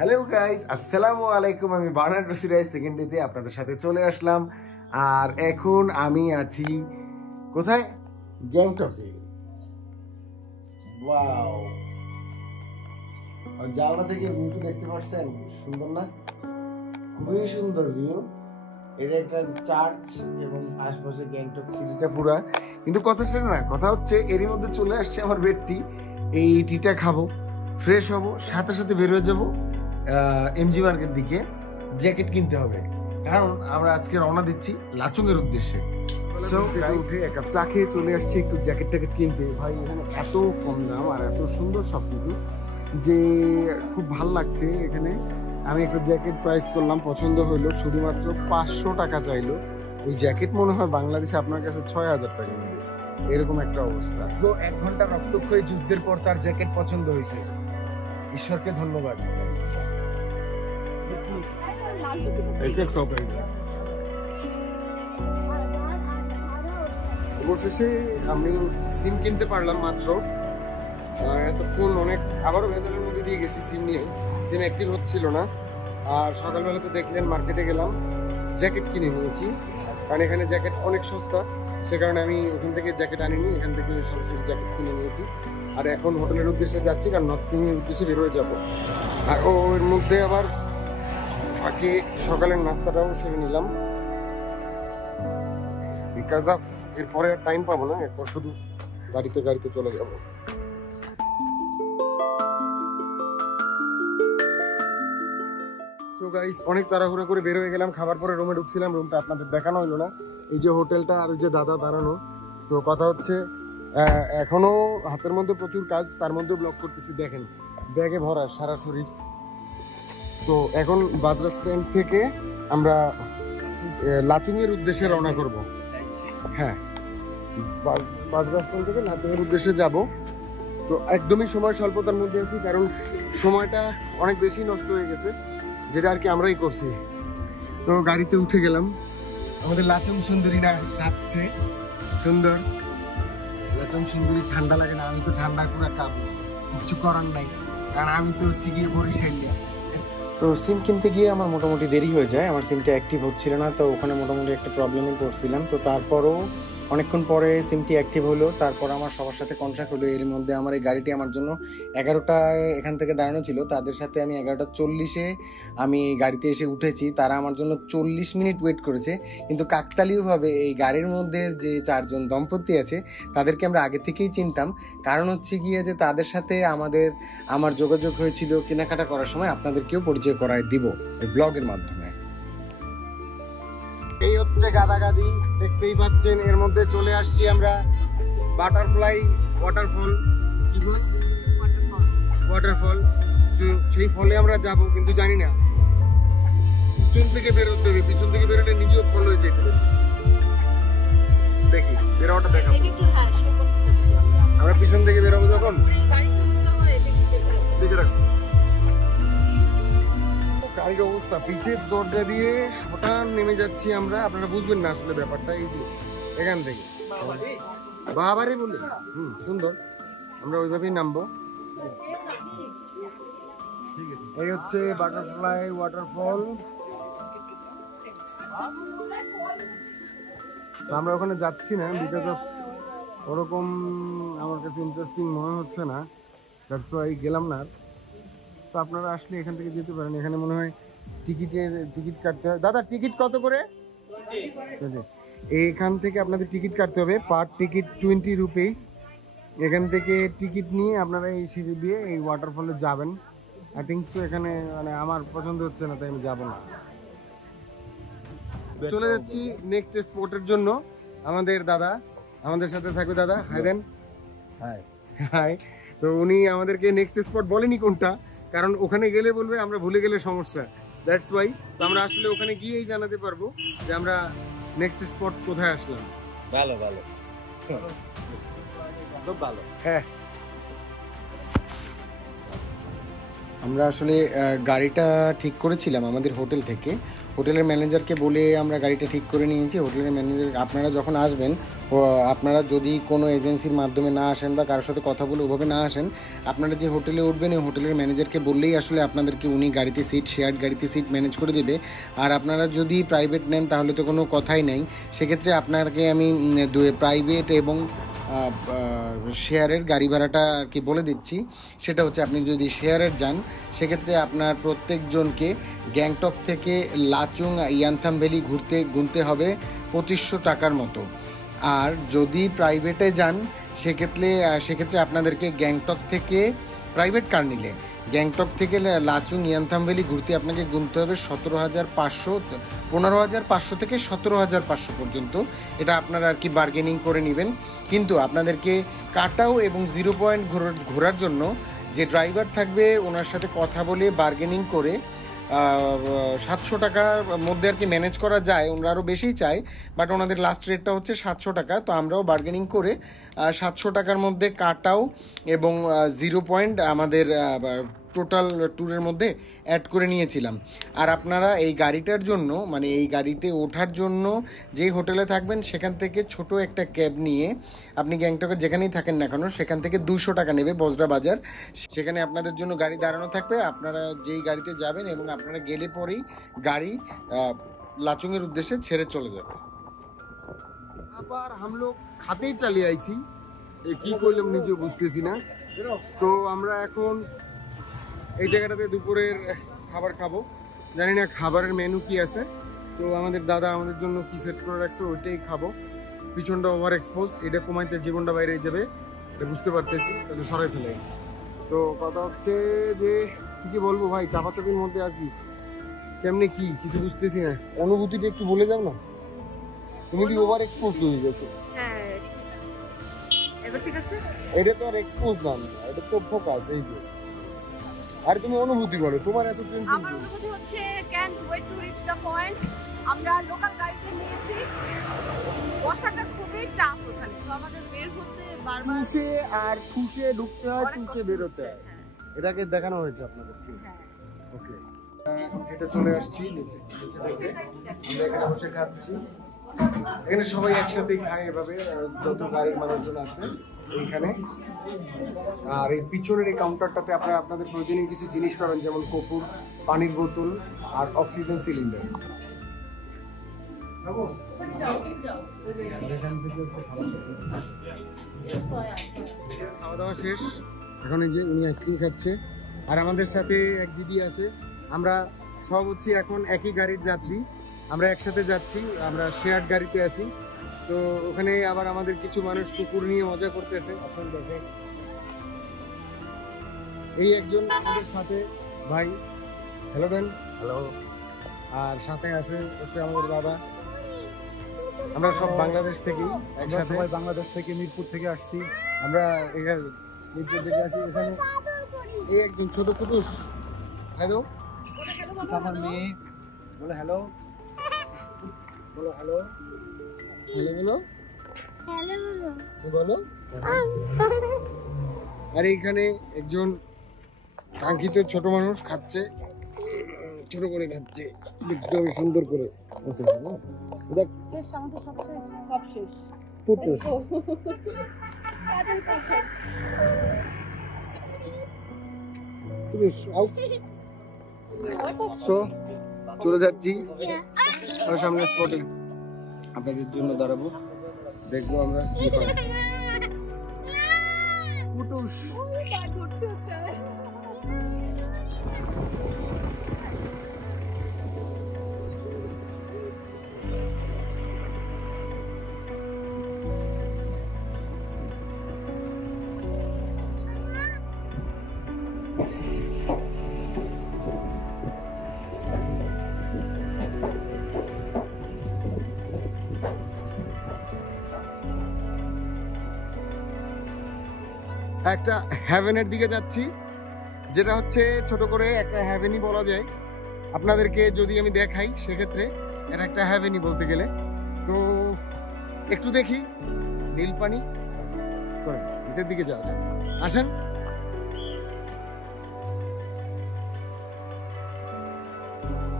Hello guys, আসসালামু আলাইকুম। আমি বার্নার্ড রশিদ সেকেন্ড ডেতে আপনাদের সাথে চলে আসলাম। আর এখন আমি আছি কোথায়? গ্যাংটকে। ওয়াও, আর জানলা থেকে ভিউটা দেখতে পাচ্ছেন, সুন্দর না? খুবই সুন্দর ভিউ। এটা একটা চার্চ এবং আশপাশে গ্যাংটক সিটিটা পুরা। কিন্তু কথা সেটা না, কথা হচ্ছে এরই মধ্যে চলে আসছে আমার বেডটি। এই টিটা খাবো, ফ্রেশ হব, সাথে সাথে বের হয়ে যাবো এমজি মার্কেট দিকে। জ্যাকেট কিনতে হবে, কারণ আমরা আজকে রওনা দিচ্ছি লাচুং এর উদ্দেশ্যে। উঠে এক কাপ চা খেয়ে চলে আসছি একটু জ্যাকেট ট্যাকেট কিনতে। ভাই এখানে এত কম দাম আর এত সুন্দর সবকিছু যে খুব ভাল লাগছে এখানে। আমি একটা জ্যাকেট প্রাইস করলাম, পছন্দ হইলো, শুধুমাত্র 500 টাকা চাইলো। ওই জ্যাকেট মনে হয় বাংলাদেশে আপনার কাছে 6000 টাকা নেবে, এরকম একটা অবস্থা। তো 1 ঘন্টা রক্তক্ষয়ী যুদ্ধের পর তার জ্যাকেট পছন্দ হয়েছে, ঈশ্বরকে ধন্যবাদ। অবশেষে আমি সিম কিনতে পারলাম মাত্র। এতক্ষণ অনেক আবারও ভেজালের মধ্যে দিয়ে গেছি সিম নিয়ে, সিম অ্যাক্টিভ হচ্ছিল না। আর সকালবেলা তো দেখলেন মার্কেটে গেলাম, জ্যাকেট কিনে নিয়েছি, কারণ এখানে জ্যাকেট অনেক সস্তা। সে কারণে আমি ওখান থেকে জ্যাকেট আনিনি, এখান থেকে সরাসরি জ্যাকেট কিনে নিয়েছি। আর এখন হোটেলের উদ্দেশ্যে যাচ্ছি, কারণ নর্থ সিংয়ের উদ্দেশ্যে বের হয়ে যাবো। আর ওর মধ্যে আবার ফাঁকে সকালের নাস্তাটাও সেরে নিলাম, বিকজ অফ এরপরে আর টাইম পাবো না, এরপর শুধু গাড়িতে চলে যাবো। সো গাইস, অনেক তাড়াহুড়ো করে বের হয়ে গেলাম। খাবার পরে রুমে ঢুকছিলাম, রুমটা আপনাদের দেখানো হইলো না। এই যে হোটেলটা আর ওই যে দাদা দাঁড়ানো। তো কথা হচ্ছে এখনো হাতের মধ্যে প্রচুর কাজ, তার মধ্যে ব্লগ করতেছি। দেখেন ব্যাগে ভরা সারা শরীর। তো এখন বাজরা স্ট্যান্ড থেকে আমরা লাচুং এর উদ্দেশ্যে রওনা করব। হ্যাঁ, বাজরা স্ট্যান্ড থেকে লাচুং এর উদ্দেশ্যে যাব। তো একদমই সময় স্বল্পতার মধ্যে আছি, কারণ সময়টা অনেক বেশি নষ্ট হয়ে গেছে, যেটা আর কি আমরাই করছি। তো গাড়িতে উঠে গেলাম, আমাদের লাচুং সুন্দরীরা সাজছে সুন্দর। লাচুং সুন্দরী ঠান্ডা লাগে না? আমি তো ঠান্ডা করে কাঁপবো, কিচ্ছু করার নাই, কারণ আমি তো হচ্ছে গিয়ে বরিশালিয়া। তো সিম কিনতে গিয়ে আমার মোটামুটি দেরি হয়ে যায়, আমার সিমটা অ্যাক্টিভ হচ্ছিল না। তো ওখানে মোটামুটি একটা প্রবলেমে পড়ছিলাম। তো তারপরও অনেকক্ষণ পরে সিমটি অ্যাক্টিভ হলো, তারপর আমার সবার সাথে কন্ট্যাক্ট হলো। এর মধ্যে আমার এই গাড়িটি আমার জন্য 11টায় এখান থেকে দাঁড়ানো ছিল, তাদের সাথে আমি 11:40-এ আমি গাড়িতে এসে উঠেছি। তারা আমার জন্য 40 মিনিট ওয়েট করেছে। কিন্তু কাকতালীয়ভাবে এই গাড়ির মধ্যে যে 4 জন দম্পতি আছে তাদেরকে আমরা আগে থেকেই চিনতাম, কারণ হচ্ছে গিয়ে যে তাদের সাথে আমার যোগাযোগ হয়েছিল কেনাকাটা করার সময়। আপনাদেরকেও পরিচয় করায় দিব এই ব্লগের মাধ্যমে। এই হচ্ছে গাদাগাদি, দেখতেই পাচ্ছেন। এর মধ্যে চলে আসছি আমরা বাটারফ্লাই ওয়াটারফল। কি বল? ওয়াটারফল। তো সেই ফলে আমরা যাব, কিন্তু জানি না পিছন থেকে বেরোতে হবে। পিছন থেকে বেরোলে নিজেও ফল হয়ে যেতে হবে। দেখি বেরোটা দেখাবো। আমরা পিছন থেকে বেরোবো যখন, দেখে রাখবো গাড়ির অবস্থা। পিছের দরজা দিয়ে শটান নেমে যাচ্ছি আমরা, আপনারা বুঝবেন না আসলে ব্যাপারটা। এই যে এখান থেকে বাবারে বলে সুন্দর, আমরা ওইভাবেই নামবো। এই হচ্ছে বাটারফ্লাই ওয়াটারফল। আমরা ওখানে যাচ্ছি না, বিকজ অফ ওরকম আমার কাছে ইন্টারেস্টিং মনে হচ্ছে না, দ্যাটস ওয়াই গেলাম না। তো আপনারা আসলে এখান থেকে যেতে পারেন। এখানে মনে হয় টিকিট কাটতে হয়। দাদা টিকিট কত করে? এখান থেকে আপনাদের টিকিট কাটতে হবে, পার টিকিট 20 রুপিস। এখান থেকে টিকিট নিয়ে আপনারা এই সিঁড়ি দিয়ে এই ওয়াটারফলে যাবেন। আই থিঙ্ক তো এখানে মানে আমার পছন্দ হচ্ছে না, তাই আমি যাবো না। চলে যাচ্ছি নেক্সট স্পটের জন্য। আমাদের দাদা আমাদের সাথে থাকবে। দাদা হাই দেন। High high. তো উনি আমাদেরকে নেক্সট স্পট বলেনি কোনটা, কারণ ওখানে গেলে বলবে আমরা ভুলে গেলে সমস্যা, দ্যাটস ওয়াই। তো আমরা আসলে ওখানে গিয়েই জানাতে পারবো যে আমরা নেক্সট স্পট কোথায় আসলাম। ভালো ভালো খুব ভালো। হ্যাঁ, আমরা আসলে গাড়িটা ঠিক করেছিলাম আমাদের হোটেল থেকে। হোটেলের ম্যানেজারকে বলে আমরা গাড়িটা ঠিক করে নিয়েছি। হোটেলের ম্যানেজার, আপনারা যখন আসবেন, আপনারা যদি কোনো এজেন্সির মাধ্যমে না আসেন বা কারোর সাথে কথা বলে ওভাবে না আসেন, আপনারা যে হোটেলে উঠবেন ওই হোটেলের ম্যানেজারকে বললেই আসলে আপনাদেরকে উনি গাড়িতে সিট, শেয়ার্ড গাড়িতে সিট ম্যানেজ করে দেবে। আর আপনারা যদি প্রাইভেট নেন তাহলে তো কোনো কথাই নেই। সেক্ষেত্রে আপনাকে আমি প্রাইভেট এবং শেয়ারের গাড়ি ভাড়াটা আর কি বলে দিচ্ছি। সেটা হচ্ছে, আপনি যদি শেয়ারের যান সেক্ষেত্রে আপনার প্রত্যেকজনকে গ্যাংটক থেকে লাচুং ইয়ানথাম ভ্যালি গুনতে হবে 2500 টাকার মতো। আর যদি প্রাইভেটে যান সেক্ষেত্রে আপনাদেরকে গ্যাংটক থেকে প্রাইভেট কার নিলে গ্যাংটক থেকে লাচুং ইয়ানথাম ভ্যালি ঘুরতে আপনাকে গুনতে হবে 15,500 থেকে 17,500 পর্যন্ত। এটা আপনারা আর কি বার্গেনিং করে নেবেন। কিন্তু আপনাদেরকে কাটাও এবং 0 পয়েন্ট ঘোরার জন্য যে ড্রাইভার থাকবে ওনার সাথে কথা বলে বার্গেনিং করে 700 টাকার মধ্যে আর কি ম্যানেজ করা যায়। ওনারা আরও বেশিই চায়, বাট ওনাদের লাস্ট রেটটা হচ্ছে 700 টাকা। তো আমরাও বার্গেনিং করে 700 টাকার মধ্যে কাটাও এবং 0 পয়েন্ট আমাদের টোটাল ট্যুরের মধ্যে অ্যাড করে নিয়েছিলাম। আর আপনারা এই গাড়িটার জন্য, মানে এই গাড়িতে ওঠার জন্য যেই হোটেলে থাকবেন সেখান থেকে ছোট একটা ক্যাব নিয়ে আপনি গ্যাংটকে যেখানেই থাকেন না কেন সেখান থেকে 200 টাকা নেবে বজরা বাজার। সেখানে আপনাদের জন্য গাড়ি দাঁড়ানো থাকবে। আপনারা যেই গাড়িতে যাবেন এবং আপনারা গেলে পরেই গাড়ি লাচুংয়ের উদ্দেশ্যে ছেড়ে চলে যাবে। আবার আমরা খাতেই চালিয়ে আইছি, কি করলাম নিজে বুঝতেছি না। তো আমরা এখন এই জায়গাটাতে দুপুরের খাবার খাবো। জানি না খাবারের মেনু কি আছে। তো আমাদের দাদা আমাদের জন্য কি সেট করে রাখছে ওইটাই খাবো। পিছনটা ওভার এক্সপোজড, এটা কমাইতে জীবনটা বাইরে যাবে, এটা বুঝতে পারতেছি, তাহলে সরাই ফেলে। তো কথা হচ্ছে যে কি বলবো ভাই, চাপাচাপির মধ্যে আছি, কেমনে কি কিছু বুঝতেছি না। অনুভূতিটা একটু বলে যাও না। তুমি কি ওভার এক্সপোজড হয়ে গেছো? হ্যাঁ, এবার ঠিক আছে। এটা তো আর এক্সপোজ না, এটা তো ফোকাস। এই যে, আর তুমি অনুভূতি বলো, তোমার এত টেনশন। আমার অনুভূতি হচ্ছে can't wait to reach the point. আমরা লোকাল গাড়িতে নিয়েছি, বসাটা খুবই টাফ ওখানে, তো আমাদের বের হতে বারবার চুষে আর ঠুসে ঢুকতে হয়, চুষে বের হতে হয়। এটাকে দেখানো হয়েছে আপনাদেরকে। ওকে, এটা চলে আসছি নিচে থেকে। আমরা এখানে বসে খাচ্ছি। এখানে সবাই একসাথেই খায় এভাবে, যত গাড়ির মানুষজন আছে এইখানে। আর এই পিছনের এই কাউন্টারটাতে আপনারা আপনাদের প্রয়োজনীয় কিছু জিনিস পাবেন, যেমন কপুর, পানির বোতল আর অক্সিজেন সিলিন্ডার। খাওয়া দাওয়া শেষ, এখন এই যে উনি আইসক্রিম খাচ্ছে। আর আমাদের সাথে এক দিদি আছে। আমরা সব হচ্ছে এখন একই গাড়ির যাত্রী, আমরা একসাথে যাচ্ছি, আমরা শেয়ার্ড গাড়িতে আছি। তো ওখানে আবার আমাদের কিছু মানুষ কুকুর নিয়ে মজা করতেছে। আসলে দেখে এই একজন আমাদের সাথে ভাই, হ্যালো দেন। হ্যালো। আর সাথে আছে হচ্ছে আমাদের বাবা। আমরা সব বাংলাদেশ থেকেই, একসাথে সবাই বাংলাদেশ থেকে, মিরপুর থেকে আসছি। আমরা এখানে মিরপুর থেকে আসি। এখানে এই একজন ছোট কুটুস, হ্যালো, আমার মেয়ে বলে হ্যালো, বলো হ্যালো, হ্যালো বলো, বলো। আর এইখানে একজন কাঙ্ক্ষিত ছোট মানুষ খাচ্ছে, ছোট করে খাচ্ছে, একদম সুন্দর করে। দেখ চলে যাচ্ছি সামনে স্পটে, আপনাদের জন্য দাঁড়াবো, দেখবো আমরা কি পাই। পুটুস একটা হ্যাভেনের দিকে যাচ্ছি, যেটা হচ্ছে ছোট করে একটা হ্যাভেনই বলা যায়। আপনাদেরকে যদি আমি দেখাই সেক্ষেত্রে এটা একটা হ্যাভেনই বলতে গেলে। তো একটু দেখি নীল পানি, চলেন নিচের দিকে যাওয়া যায়, আসেন।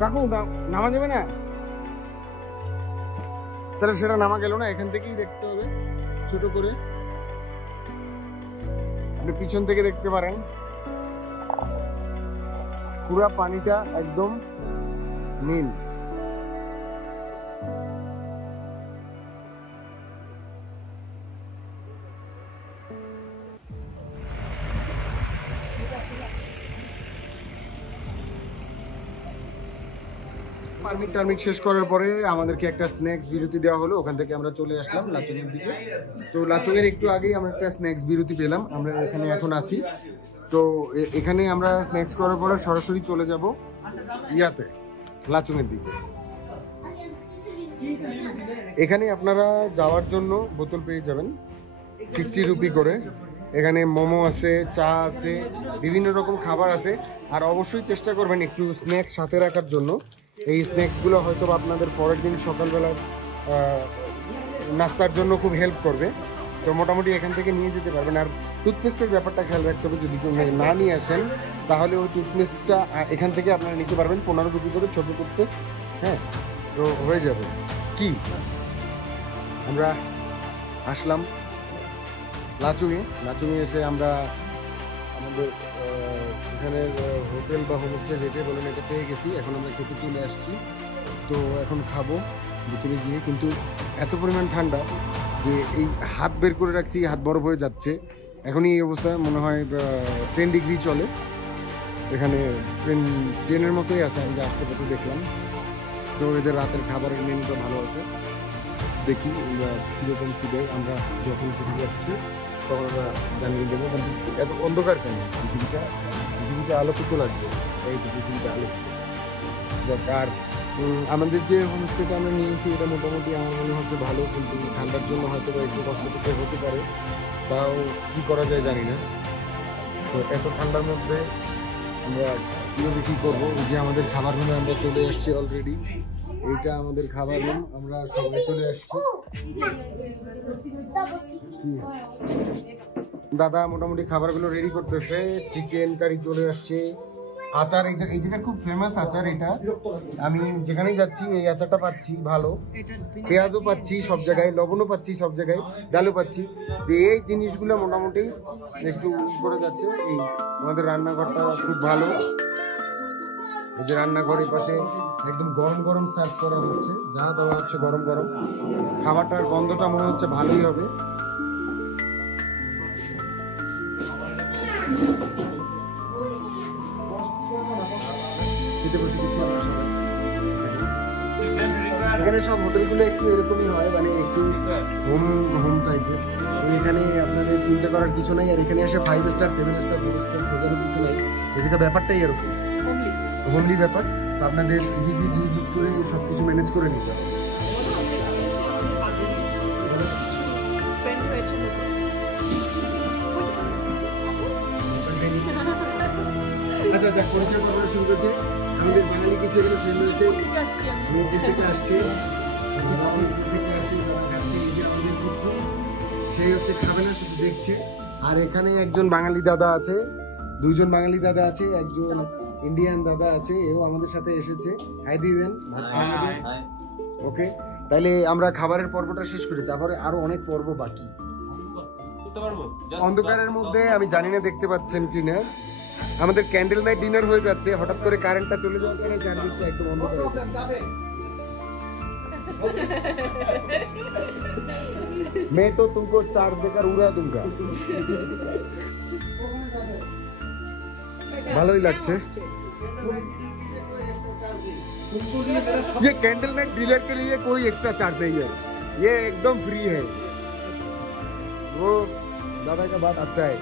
কাকু নামা যাবে না? তাহলে সেটা নামা গেল না, এখান থেকেই দেখতে হবে ছোট করে। আপনি পিছন থেকে দেখতে পারেন পুরা পানিটা একদম নীল। পারমিট শেষ করার পরে আমাদেরকে একটা স্ন্যাক্স বিরতি দেওয়া হলো, ওখান থেকে আমরা চলে আসলাম লাচুংয়ের দিকে। তো লাচুংয়ের একটু আগেই আমরা একটা স্ন্যাক্স বিরতি পেলাম, আমরা এখানে এখন আসি। তো এখানে আমরা স্ন্যাক্স করার পরে সরাসরি চলে যাব ইয়াতে লাচুংয়ের দিকে। এখানে আপনারা যাওয়ার জন্য বোতল পেয়ে যাবেন 60 রুপি করে। এখানে মোমো আছে, চা আছে, বিভিন্ন রকম খাবার আছে। আর অবশ্যই চেষ্টা করবেন একটু স্ন্যাক্স সাথে রাখার জন্য। এই স্ন্যাক্সগুলো হয়তো আপনাদের পরের দিন সকালবেলা নাস্তার জন্য খুব হেল্প করবে। তো মোটামুটি এখান থেকে নিয়ে যেতে পারবেন। আর টুথপেস্টের ব্যাপারটা খেয়াল রাখতে হবে, যদি কেউ না নিয়ে আসেন তাহলে ওই টুথপেস্টটা এখান থেকে আপনারা নিতে পারবেন 15 রুপি করে ছোটো টুথপেস্ট। হ্যাঁ, তো হয়ে যাবে। কি আমরা আসলাম লাচুংয়ে এসে আমরা আমাদের এখানে হোটেল বা হোমস্টে যেটাই বলেন এটা পেয়ে গেছি। এখন আমরা খেতে চলে আসছি। তো এখন খাবো ভিতরে গিয়ে, কিন্তু এত পরিমাণ ঠান্ডা যে এই হাত বের করে রাখছি, হাত বরফ হয়ে যাচ্ছে। এখনই এই অবস্থায় মনে হয় 10 ডিগ্রি চলে এখানে। ট্রেনের মতোই আছে, আমি যে আসতে পথে দেখলাম। তো এদের রাতের খাবারের মেনুটা ভালো আছে, দেখি কীরকম কী দেয়। আমরা যখন ফিরে যাচ্ছি তখন আমরা জানিয়ে দেবো। কিন্তু এত অন্ধকার কেন? পৃথিবীতে আলোকিত লাগবে, এই পৃথিবীতে আলোকিত। আর আমাদের যে হোমস্টেটা আমরা নিয়েছি এটা মোটামুটি আমার মনে হচ্ছে ভালো, কিন্তু ঠান্ডার জন্য হয়তো একটু কষ্টকর হতে পারে। তাও কী করা যায় জানি না। তো এত ঠান্ডার মধ্যে আমরা কীভাবে কী করবো? এই যে আমাদের খাবার রুমে আমরা চলে আসছি অলরেডি। এইটা আমাদের খাবার রুম, আমরা সবাই চলে আসছি। দাদা মোটামুটি খাবারগুলো রেডি করতেছে। চিকেন কারি চলে আসছে, আচার এই জায়গার খুব ফেমাস আচার এটা। আমি যেখানেই যাচ্ছি এই আচারটা পাচ্ছি ভালো, পেঁয়াজও পাচ্ছি সব জায়গায়, লবণও পাচ্ছি সব জায়গায়, ডালও পাচ্ছি। এই জিনিসগুলো মোটামুটি একটু করে যাচ্ছে। এই আমাদের রান্নাঘরটা খুব ভালো। এই যে রান্নাঘরের পাশে একদম গরম গরম সার্ভ করা হচ্ছে, যা দেওয়া হচ্ছে গরম গরম। খাবারটার গন্ধটা মনে হচ্ছে ভালোই হবে। এখানে সব হোটেলগুলো একটু এরকমই হয়, মানে একটু হোম টাইপের। এখানে আপনাদের চিন্তা করার কিছু নাই। আর এখানে এসে 5 স্টার 7 স্টার 4 স্টার খোঁজারও কিছু নাই। এদিকে ব্যাপারটাই এরকম হোমলি ব্যাপার। তো আপনাদের ইউজ করে সব কিছু ম্যানেজ করে নিতে হবে। আচ্ছা আচ্ছা, পরিচয় করা শুরু করছে। আমাদের বাঙালি কিছু এখানে ফ্রেন্ড রয়েছে, মেয়েদের থেকে আসছে, সেই হচ্ছে খাবে না, শুধু দেখছে। আর এখানে একজন বাঙালি দাদা আছে, 2জন বাঙালি দাদা আছে, একজন ইন্ডিয়ান দাদা আছে, এও আমাদের সাথে এসেছে। হাই দিয়ে দেন। ওকে, তাইলে আমরা খাবারের পর্বটা শেষ করি, তারপরে আরো অনেক পর্ব বাকি। অন্ধকারের মধ্যে আমি জানি না দেখতে পাচ্ছেন কিনা, আমাদের ক্যান্ডেল নাইট ডিনার হয়ে যাচ্ছে। হঠাৎ করে কারেন্টটা চলে যাওয়ার কারণে চারদিকটা একদম অন্ধকার হয়ে যাচ্ছে। मैं तो तुमको 4 देकर उड़ा दूंगा। ভালোই লাগছে। ये कैंडल नाइट डिनर के लिए कोई एक्स्ट्रा चार्ज नहीं है, ये एकदम फ्री है। वो दादा का बात अच्छा है।